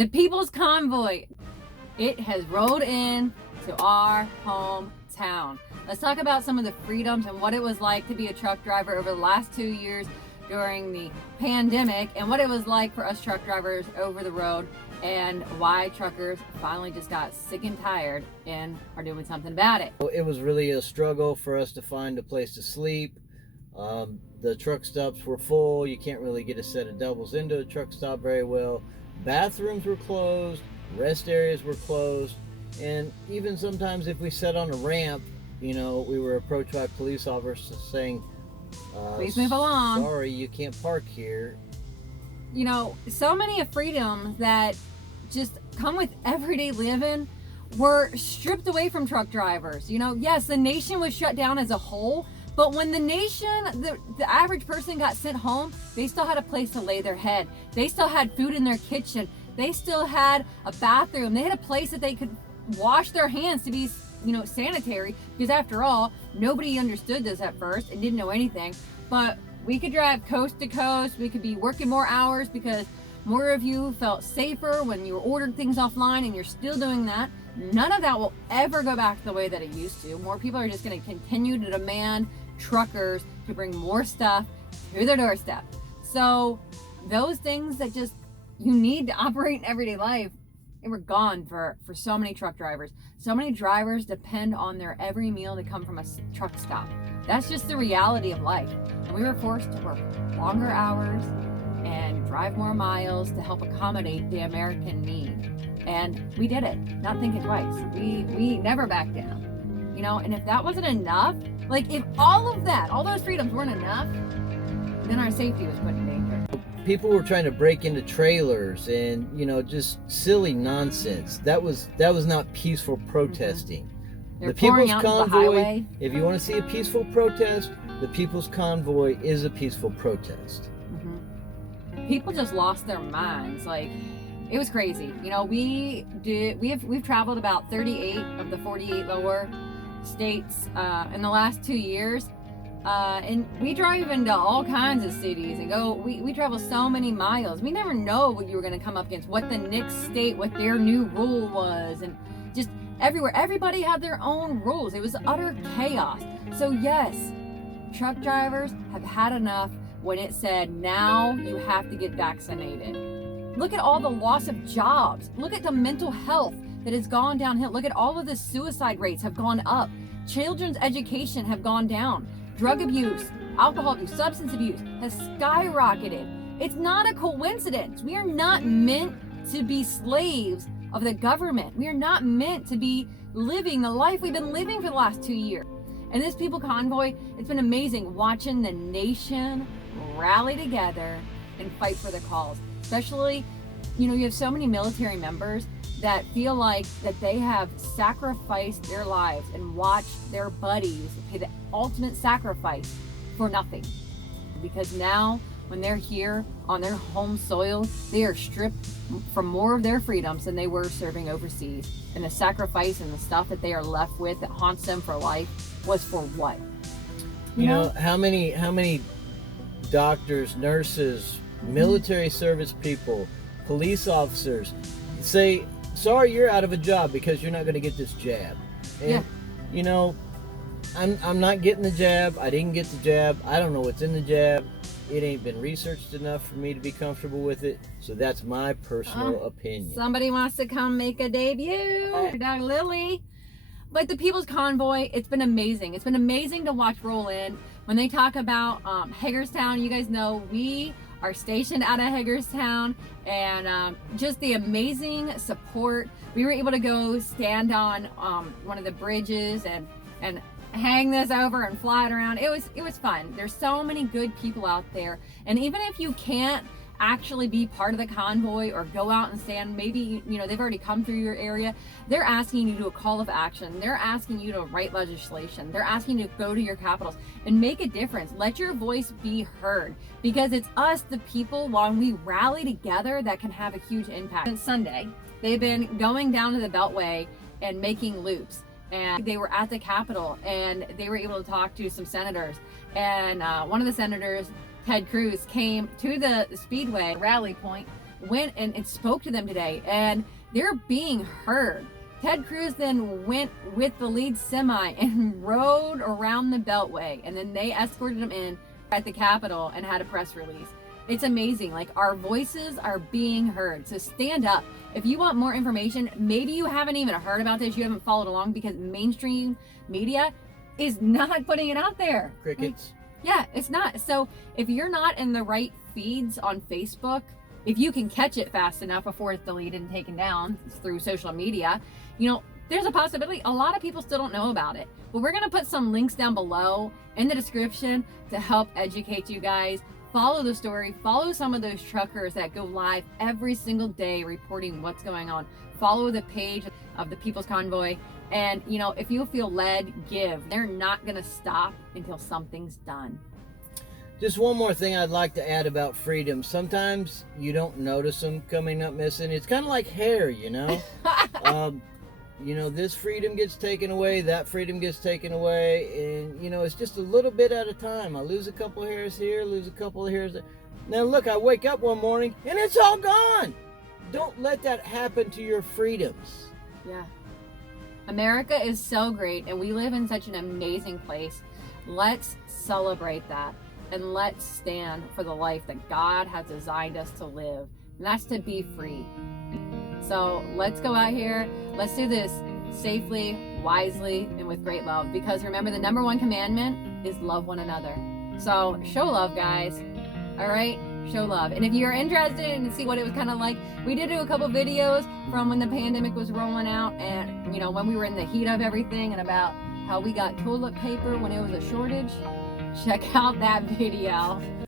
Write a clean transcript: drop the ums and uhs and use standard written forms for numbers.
The People's Convoy. It has rolled in to our hometown. Let's talk about some of the freedoms and what it was like to be a truck driver over the last 2 years during the pandemic, and what it was like for us truck drivers over the road, and why truckers finally just got sick and tired and are doing something about it. It was really a struggle for us to find a place to sleep. The truck stops were full. You can't really get a set of doubles into a truck stop very well. Bathrooms were closed, rest areas were closed, and even sometimes if we sat on a ramp, we were approached by police officers saying, please move along. Sorry, you can't park here. So many of freedoms that just come with everyday living were stripped away from truck drivers. Yes, the nation was shut down as a whole, but when the average person got sent home, they still had a place to lay their head. They still had food in their kitchen. They still had a bathroom. They had a place that they could wash their hands to be, sanitary, because after all, nobody understood this at first and didn't know anything. But we could drive coast to coast. We could be working more hours because more of you felt safer when you ordered things offline, and you're still doing that. None of that will ever go back to the way that it used to. More people are just going to continue to demand truckers to bring more stuff to their doorstep. So those things that just you need to operate in everyday life, they were gone for so many truck drivers. So many drivers depend on their every meal to come from a truck stop. That's just the reality of life. And we were forced to work longer hours and drive more miles to help accommodate the American need. And we did it, not thinking twice. We never backed down. And if that wasn't enough, if all those freedoms weren't enough, then our safety was put in danger. People were trying to break into trailers and, just silly nonsense. That was not peaceful protesting. Mm-hmm. The People's Convoy, if you want to see a peaceful protest, the People's Convoy is a peaceful protest. Mm-hmm. People just lost their minds. It was crazy. We've traveled about 38 of the 48 lower states in the last 2 years. And we drive into all kinds of cities and we travel so many miles. We never know what you were going to come up against, what the next state, what their new rule was, and just everywhere. Everybody had their own rules. It was utter chaos. So yes, truck drivers have had enough when it said, now you have to get vaccinated. Look at all the loss of jobs. Look at the mental health that has gone downhill. Look at all of the suicide rates have gone up. Children's education have gone down. Drug abuse, alcohol abuse, substance abuse has skyrocketed. It's not a coincidence. We are not meant to be slaves of the government. We are not meant to be living the life we've been living for the last 2 years. And this People Convoy, it's been amazing watching the nation rally together and fight for the cause. Especially, you have so many military members that feel like that they have sacrificed their lives and watched their buddies pay the ultimate sacrifice for nothing. Because now, when they're here on their home soil, they are stripped from more of their freedoms than they were serving overseas. And the sacrifice and the stuff that they are left with that haunts them for life was for what? You know how many doctors, nurses, military service people, police officers say, sorry, you're out of a job because you're not going to get this jab. And, I'm not getting the jab. I didn't get the jab. I don't know what's in the jab. It ain't been researched enough for me to be comfortable with it. So that's my personal opinion. Somebody wants to come make a debut. Dog Lily. But the People's Convoy, it's been amazing. It's been amazing to watch roll in. When they talk about Hagerstown, you guys know we are stationed out of Hagerstown, and just the amazing support. We were able to go stand on one of the bridges and hang this over and fly it around. It was fun. There's so many good people out there, and even if you can't actually be part of the convoy or go out and stand, maybe they've already come through your area, they're asking you to do a call of action. They're asking you to write legislation. They're asking you to go to your capitals and make a difference. Let your voice be heard, because it's us, the people, when we rally together, that can have a huge impact. Since Sunday, they've been going down to the Beltway and making loops, and they were at the Capitol and they were able to talk to some senators, and one of the senators, Ted Cruz, came to the Speedway rally point went and spoke to them today, and they're being heard. Ted Cruz then went with the lead semi and rode around the Beltway, and then they escorted him in at the Capitol and had a press release. It's amazing. Like, our voices are being heard. So stand up. If you want more information, maybe you haven't even heard about this, you haven't followed along because mainstream media is not putting it out there. Crickets. Yeah, it's not. So if you're not in the right feeds on Facebook, if you can catch it fast enough before it's deleted and taken down through social media, you know, there's a possibility a lot of people still don't know about it. But we're going to put some links down below in the description to help educate you guys. Follow the story. Follow some of those truckers that go live every single day reporting what's going on. Follow the page of the People's Convoy. And, you know, if you feel led, give. They're not going to stop until something's done. Just one more thing I'd like to add about freedom. Sometimes you don't notice them coming up missing. It's kind of like hair, you know? You know, this freedom gets taken away, that freedom gets taken away, and, you know, it's just a little bit at a time. I lose a couple hairs here, lose a couple of hairs there. Now, look, I wake up one morning, and it's all gone. Don't let that happen to your freedoms. Yeah. America is so great, and we live in such an amazing place. Let's celebrate that, and let's stand for the life that God has designed us to live, and that's to be free. So let's go out here. Let's do this safely, wisely, and with great love. Because remember, the number one commandment is love one another. So show love, guys. All right? Show love. And if you're interested in see what it was kind of like, we did do a couple videos from when the pandemic was rolling out, and, you know, when we were in the heat of everything, and about how we got toilet paper when it was a shortage. Check out that video.